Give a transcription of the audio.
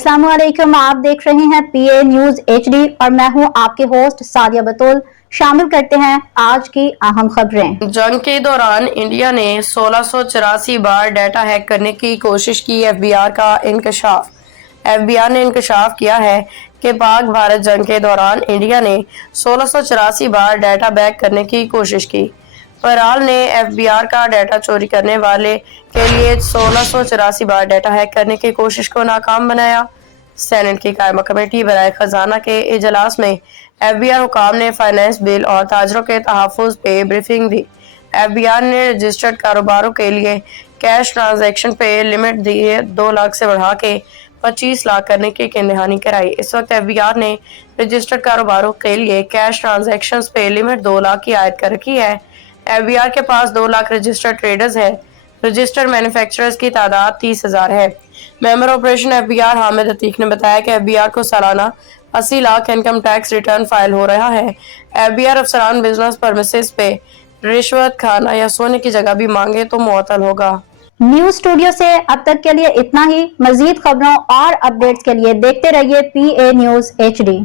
अस्सलाम वालेकुम, आप देख रहे हैं पीए न्यूज एचडी और मैं हूं आपके होस्ट सादिया बतूल। शामिल करते हैं आज की अहम खबरें। जंग के दौरान इंडिया ने 1684 बार डाटा हैक करने की कोशिश की। एफबीआर का इंकशाफ। एफबीआर ने इंकशाफ किया है कि पाक भारत जंग के दौरान इंडिया ने 1684 बार डाटा बैक करने की कोशिश की। बहरहाल ने एफबीआर का डाटा चोरी करने वाले के लिए 1684 बार डाटा हैक करने की कोशिश को नाकाम बनाया। सेनेट की कायमा कमेटी बराए खजाना के इजलास में एफबीआर हुकाम ने फाइनेंस बिल और ताजरों के तहफ़्फ़ुज़ पे ब्रीफिंग दी। एफबीआर ने रजिस्टर्ड कारोबारों के लिए कैश ट्रांजैक्शन पे लिमिट दी 2 लाख से बढ़ा के 25 लाख करने की दहानी कराई। इस वक्त एफबीआर ने रजिस्टर्ड कारोबारों के लिए कैश ट्रांजैक्शंस पे लिमिट 2 लाख की आयद कर रखी है। एफबीआर के पास 2 लाख रजिस्टर्ड ट्रेडर्स हैं। रजिस्टर्ड मैन्युफैक्चरर्स की तादाद 30,000 है। Member operation FBR Hamid Atiq ने बताया कि एफबीआर को सालाना 80 lakh income tax return file हो रहा है। एफबीआर अफसरान बिजनेस परमिसेस पे रिश्वत खाना या सोने की जगह भी मांगे तो मुअत्तल होगा। न्यूज स्टूडियो से अब तक के लिए इतना ही। मजीद खबरों और अपडेट्स के लिए देखते रहिए पीए न्यूज एचडी।